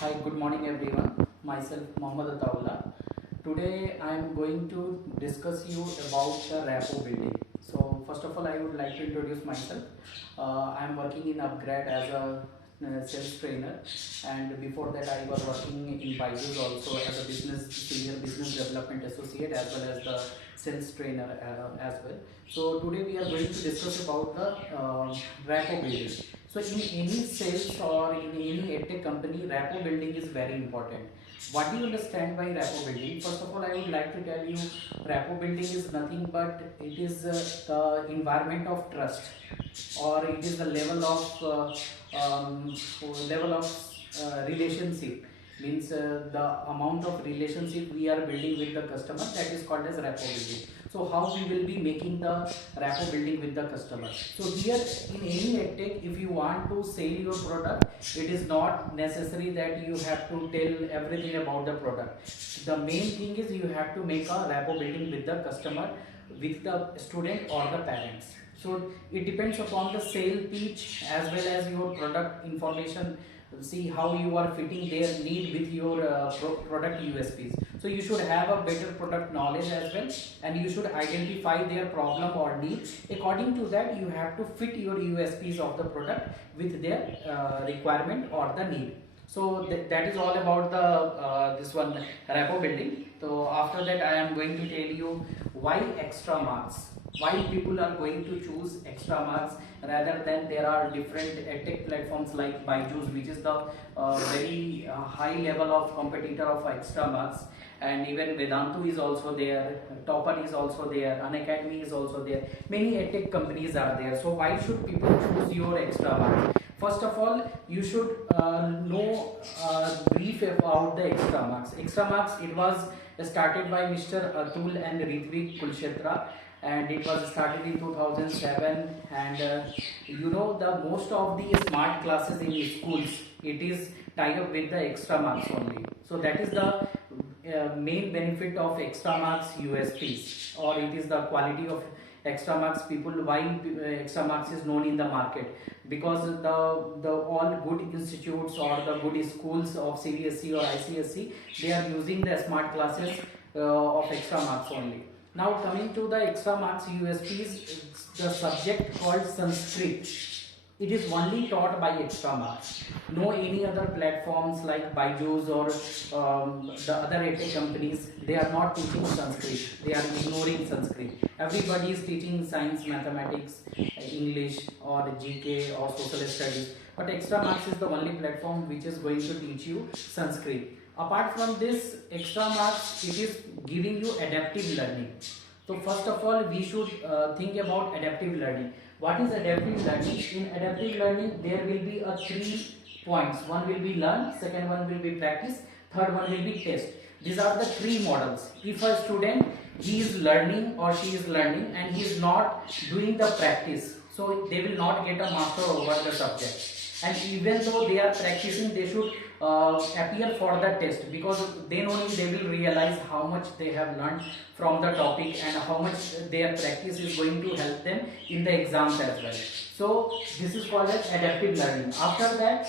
Hi, good morning everyone. Myself Mohammad Ataullah. Today I am going to discuss you about the rapport building. So first of all, I would like to introduce myself. I am working in Upgrad as a sales trainer, and before that I was working in Byju's also as a senior business development associate as well as the sales trainer as well. So today we are going to discuss about the rapport building. So in any sales or in any edtech company, rapport building is very important. What do you understand by rapport building? First of all, I would like to tell you, rapport building is nothing but it is the environment of trust, or it is the level of relationship. Means the amount of relationship we are building with the customer, that is called as rapport building. So how we will be making the rapport building with the customer? So here in any edtech, if you want to sell your product, it is not necessary that you have to tell everything about the product. The main thing is you have to make a rapport building with the customer, with the student or the parents. So it depends upon the sale pitch as well as your product information. See how you are fitting their need with your product USPs. So you should have a better product knowledge as well, and you should identify their problem or need. According to that, you have to fit your USPs of the product with their requirement or the need. So that is all about the this one rapport building. So after that, I am going to tell you why extra marks. Why people are going to choose extra marks rather than there are different edtech platforms like Byju's, which is the very high level of competitor of extra marks, and even Vedantu is also there, Topper is also there, Unacademy is also there. Many edtech companies are there. So why should people choose your extra marks? First of all, you should know brief about the extra marks. Extra marks, it was started by Mr. Atul and Ritvik Kulshetra, and it was started in 2007. And the most of the smart classes in schools, it is tied up with the extra marks only. So that is the main benefit of extra marks USPs, or it is the quality of extra marks. People, why extra marks is known in the market, because the all good institutes or the good schools of CBSE or ICSE, they are using the smart classes of extra marks only. Now coming to the extra marks USPs, the subject called Sanskrit, it is only taught by extra marks. No any other platforms like Byju's or the other edtech companies, they are not teaching Sanskrit. They are ignoring Sanskrit. Everybody is teaching science, mathematics, English or GK or social studies. But extra marks is the only platform which is going to teach you Sanskrit. Apart from this extra marks, it is giving you adaptive learning. So first of all, we should think about adaptive learning. What is adaptive learning? In adaptive learning, there will be 3 points. One will be learn, second one will be practice, third one will be test. These are the 3 models. If a student, he is learning or she is learning and he is not doing the practice, so they will not get a master over the subject. And even though they are practicing, they should appear for the test, because then only they will realize how much they have learned from the topic and how much their practice is going to help them in the exams as well. So this is called as adaptive learning. After that,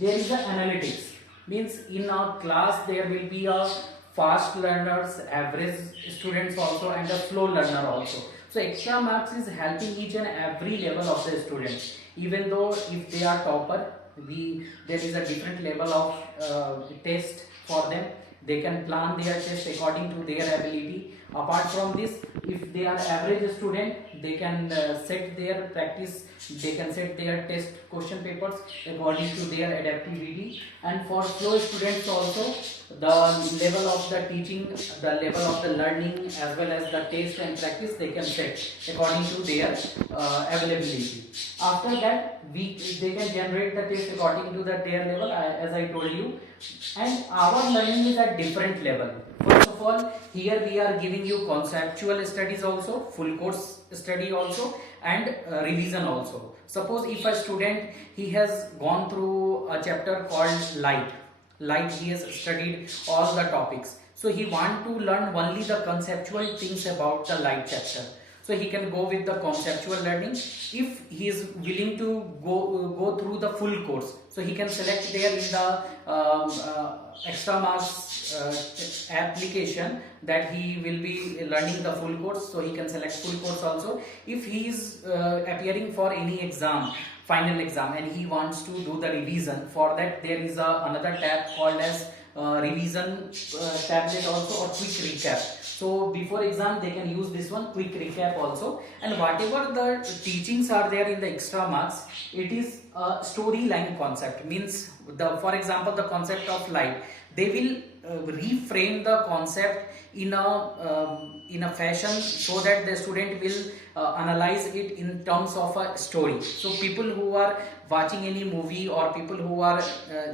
there is the analytics. Means in our class there will be a fast learners, average students also, and a slow learner also. So extra marks is helping each and every level of the students. Even though if they are topper, there is a different level of test for them. They can plan their test according to their ability. Apart from this, if they are average student, they can set their practice, they can set their test question papers according to their adaptivity. And for slow students also, the level of the teaching, the level of the learning as well as the test and practice, they can set according to their availability. After that, they can generate the test according to their level, as I told you. And our learning is at different level. First of all, here we are giving you conceptual studies also, full course study also, and revision also. Suppose if a student, he has gone through a chapter called light, he has studied all the topics, so he want to learn only the conceptual things about the light chapter. so he can go with the conceptual learning. If he is willing to go through the full course, so he can select there in the extra marks application that he will be learning the full course, so he can select full course also. If he is appearing for any exam, final exam, and he wants to do the revision, for that there is another tab called as revision tablet also, or quick recap. So before exam they can use this one, quick recap also. And whatever the teachings are there in the extra marks, it is a storyline concept. Means for example the concept of light, they will reframe the concept in a fashion so that the student will analyze it in terms of a story. So people who are watching any movie or people who are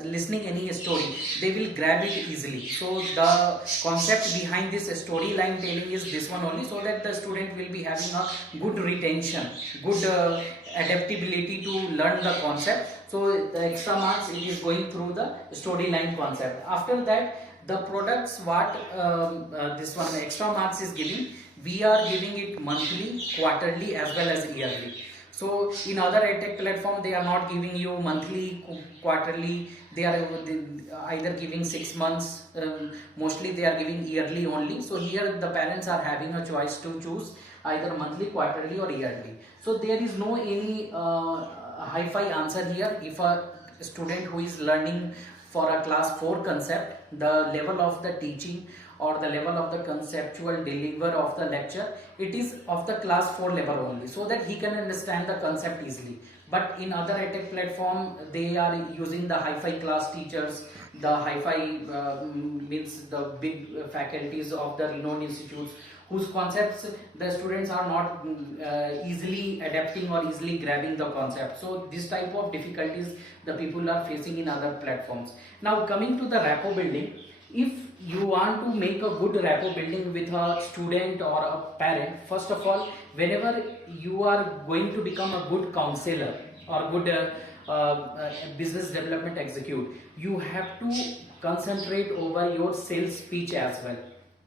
listening any story, they will grab it easily. So the concept behind this storyline telling is this one only, so that the student will be having a good retention, good adaptability to learn the concept. So the extra marks, it is going through the storyline concept. After that, the products what this one extra marks is giving, we are giving it monthly, quarterly as well as yearly. So in other edtech platform, they are not giving you monthly, quarterly, they are either giving 6 months, mostly they are giving yearly only. So here the parents are having a choice to choose either monthly, quarterly or yearly. So there is no any hi-fi answer here. If a student who is learning for a class 4 concept, the level of the teaching or the level of the conceptual deliver of the lecture, it is of the class 4 level only, so that he can understand the concept easily. But in other edtech platform, they are using the hi-fi class teachers, the hi-fi means the big faculties of the renowned institutes, whose concepts the students are not easily adapting or easily grabbing the concept. So this type of difficulties the people are facing in other platforms. Now coming to the rapport building, if you want to make a good rapport building with a student or a parent, first of all, whenever you are going to become a good counselor or good business development execute, you have to concentrate over your sales speech as well.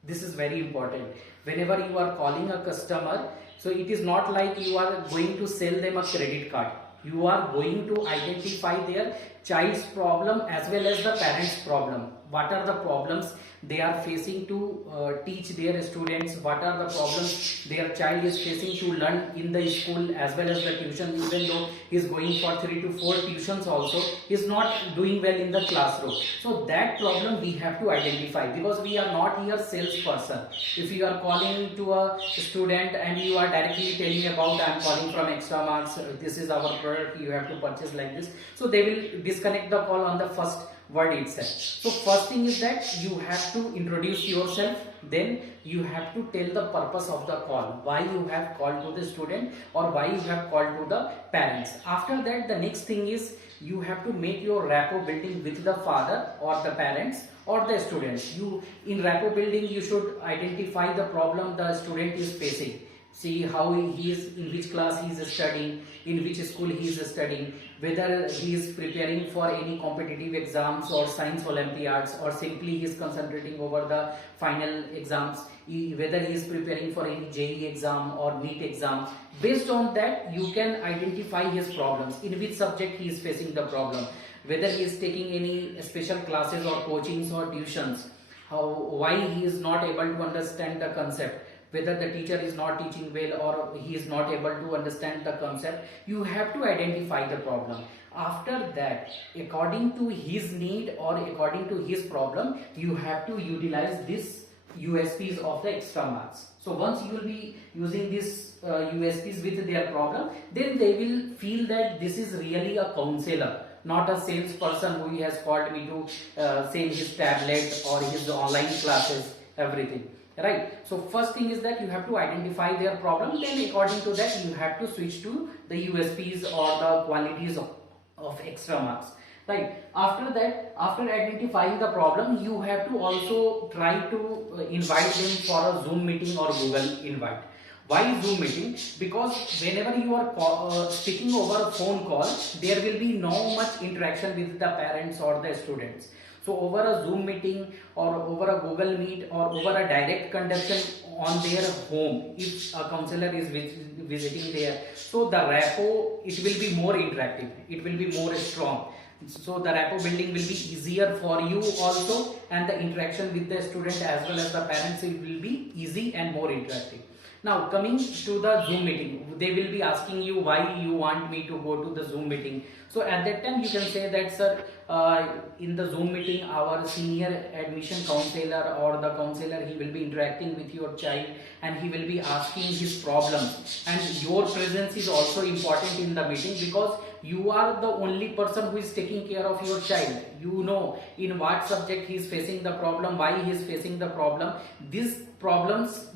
This is very important. Whenever you are calling a customer, so it is not like you are going to sell them a credit card. You are going to identify their child's problem as well as the parent's problem. What are the problems they are facing to teach their students, what are the problems their child is facing to learn in the school as well as the tuition. Even though he is going for 3 to 4 tuitions also, he is not doing well in the classroom. So that problem we have to identify, because we are not here salesperson. If you are calling to a student and you are directly telling about, I am calling from extra marks, this is our product, you have to purchase like this, so they will disconnect the call on the first word itself. So first thing is that you have to introduce yourself, then you have to tell the purpose of the call, why you have called to the student or why you have called to the parents. After that, the next thing is you have to make your rapport building with the father or the parents or the students. You in rapport building, you should identify the problem the student is facing. See how he is, in which class he is studying, in which school he is studying, whether he is preparing for any competitive exams or science olympiads, or simply he is concentrating over the final exams, whether he is preparing for any JEE exam or NEET exam. Based on that, you can identify his problems, in which subject he is facing the problem, whether he is taking any special classes or coachings or tuitions, why he is not able to understand the concept, whether the teacher is not teaching well or he is not able to understand the concept. You have to identify the problem. After that, according to his need or according to his problem, you have to utilize this USPs of the extra marks. So once you will be using this USPs with their problem, then they will feel that this is really a counselor, not a salesperson who has called me to sell his tablet or his online classes, everything. Right. So first thing is that you have to identify their problem, then according to that you have to switch to the USPs or the qualities of extra marks. Right. After that, after identifying the problem, you have to also try to invite them for a Zoom meeting or Google invite. Why Zoom meeting? Because whenever you are speaking over a phone call, there will be no much interaction with the parents or the students. So over a Zoom meeting or over a Google Meet or over a direct conduction on their home, if a counselor is visiting there, so the rapport, it will be more interactive, it will be more strong. So the rapport building will be easier for you also, and the interaction with the student as well as the parents, it will be easy and more interactive. Now coming to the Zoom meeting, they will be asking you why you want me to go to the Zoom meeting. So at that time you can say that, sir, in the Zoom meeting our senior admission counselor or the counselor, he will be interacting with your child and he will be asking his problems, and your presence is also important in the meeting because you are the only person who is taking care of your child. You know in what subject he is facing the problem, why he is facing the problem. These problems,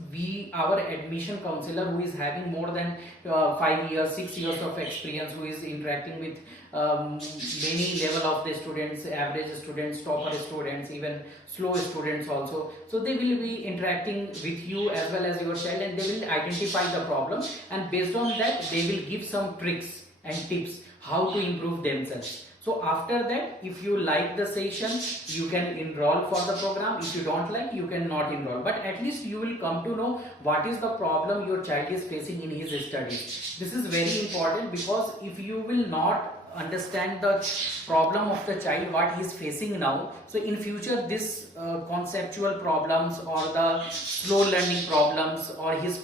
our admission counselor who is having more than 5 years 6 years of experience, who is interacting with many level of the students, average students, topper students, even slow students also. So they will be interacting with you as well as your child, and they will identify the problem, and based on that they will give some tricks and tips how to improve themselves. So after that, if you like the session, you can enroll for the program. If you don't like, you can not enroll, but at least you will come to know what is the problem your child is facing in his studies. This is very important, because if you will not understand the problem of the child, what he is facing now, so in future this conceptual problems or the slow learning problems, or his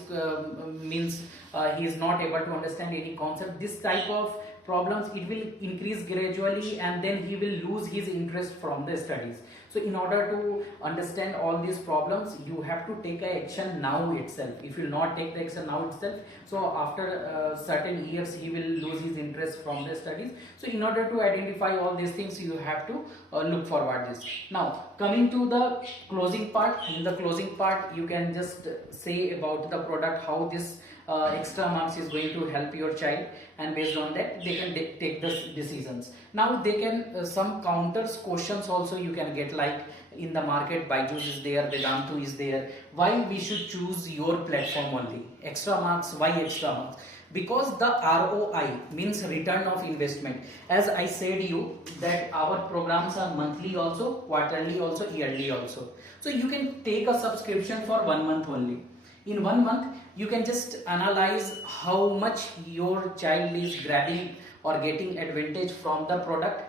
he is not able to understand any concept, this type of problems, it will increase gradually, and then he will lose his interest from the studies. So in order to understand all these problems, you have to take action now itself. If you will not take the action now itself, so after certain years he will lose his interest from the studies. So in order to identify all these things, you have to look forward this. Now coming to the closing part, in the closing part you can just say about the product, how this extra marks is going to help your child, and based on that they can take the decisions. Now they can some counters questions also you can get, like in the market Byju's is there, Vedantu is there, why we should choose your platform only? Extra marks, why extra marks? Because the ROI means return of investment. As I said you that our programs are monthly also, quarterly also, yearly also. So you can take a subscription for 1 month only. In 1 month you can just analyze how much your child is grabbing or getting advantage from the product.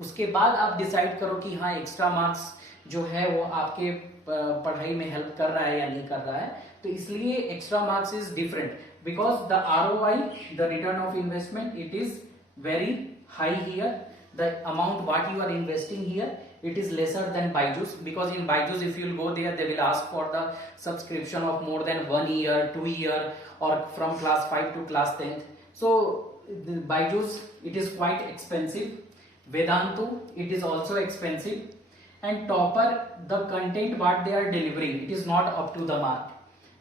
उसके बाद आप decide करो कि हाँ extra marks जो है वो आपके पढ़ाई में हेल्प कर रहा है या नहीं कर रहा है. तो इसलिए extra marks is different, because the ROI, the return of investment, it is very high here. The amount what you are investing here, it is lesser than Byju's, because in Byju's if you will go there, they will ask for the subscription of more than 1 year, 2 year, or from class 5 to class 10th. So the Byju's, it is quite expensive. Vedantu, it is also expensive. And Topper, the content what they are delivering, it is not up to the mark.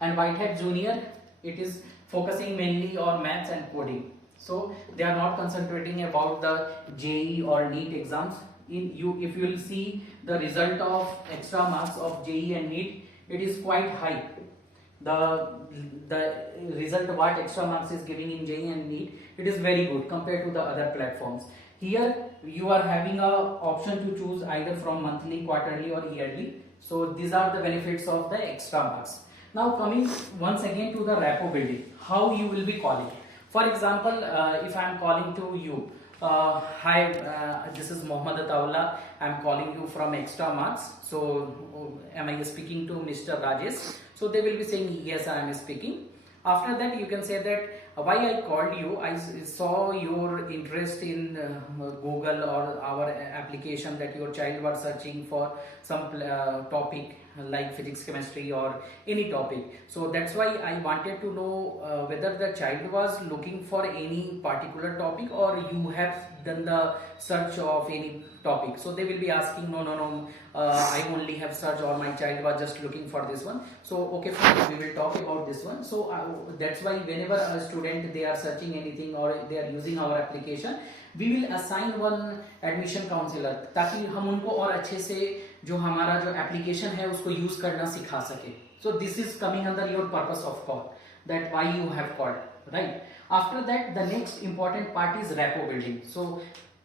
And Whitehead Junior, it is focusing mainly on maths and coding. So they are not concentrating about the JEE or NEET exams. If you will see the result of extra marks of JEE and NEET, it is quite high. The result what extra marks is giving in JEE and NEET, it is very good compared to the other platforms. Here you are having a option to choose either from monthly, quarterly or yearly. So these are the benefits of the extra marks. Now coming once again to the rapport building, how you will be calling. For example, if I am calling to you, hi, this is Mohammad Ataullah, I am calling you from extra marks. So am I speaking to Mr. Rajesh? So they will be saying yes, I am speaking. After that you can say that why I called you, I saw your interest in Google or our application, that your child was searching for some topic like physics, chemistry or any topic. So that's why I wanted to know whether the child was looking for any particular topic or you have done the search of any topic. So they will be asking no, I only have searched, or my child was just looking for this one. So okay fine, we will talk about this one. So that's why whenever a student they are searching anything or they are using our application, we will assign one admission counselor, ताकि हम उनको और अच्छे से जो हमारा जो application है उसको यूज करना सिखा सके. So this is coming under your purpose of call. that why you have called, right? After that, the next important part is rapport building. So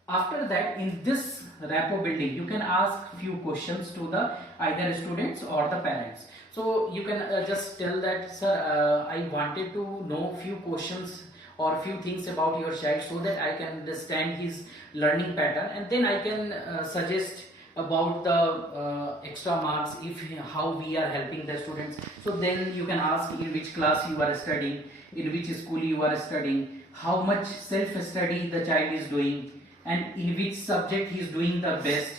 after that, in this rapport building, you can ask few questions to the either students or the parents. So you can just tell that, sir, I wanted to know few questions or few things about your child so that I can understand his learning pattern, and then I can suggest about the extra marks, if how we are helping the students. So then you can ask in which class you are studying, in which school you are studying, how much self study the child is doing, and in which subject he is doing the best,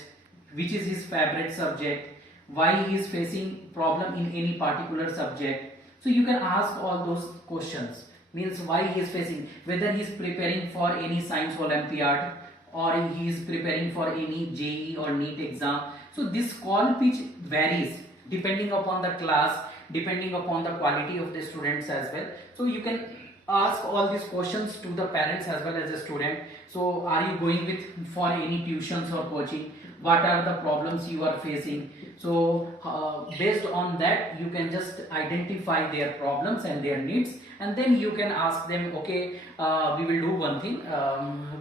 which is his favorite subject, why he is facing problem in any particular subject. So you can ask all those questions, means why he is facing, whether he is preparing for any science olympiad or he is preparing for any JEE or NEET exam. So this call pitch varies depending upon the class, depending upon the quality of the students as well. So you can ask all these questions to the parents as well as the student. So are you going with for any tuitions or coaching, what are the problems you are facing? So based on that, you can just identify their problems and their needs, and then you can ask them, okay, we will do one thing,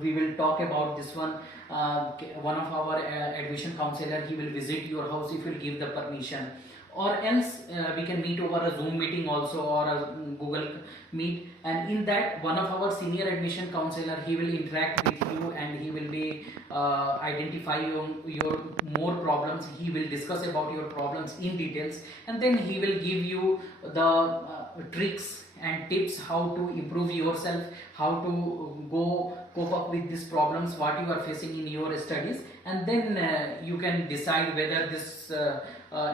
we will talk about this one. One of our admission counselor, he will visit your house if you will give the permission, or else we can meet over a Zoom meeting also, or a Google Meet, and in that one of our senior admission counselor, he will interact with you and he will be identify your more problems. He will discuss about your problems in details, and then he will give you the tricks and tips how to improve yourself, how to go cope up with these problems what you are facing in your studies, and then you can decide whether this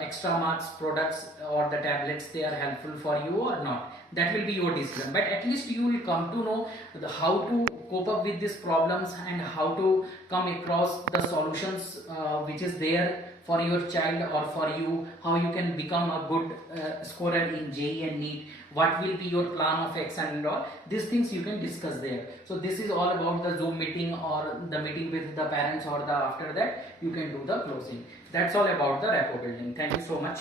extra marks products or the tablets, they are helpful for you or not. That will be your decision, but at least you will come to know how to cope up with these problems and how to come across the solutions which is there for your child or for you, how you can become a good scorer in JEE and NEET, what will be your plan of action and all these things you can discuss there. So this is all about the Zoom meeting or the meeting with the parents, or the after that you can do the closing. That's all about the rapport building. Thank you so much.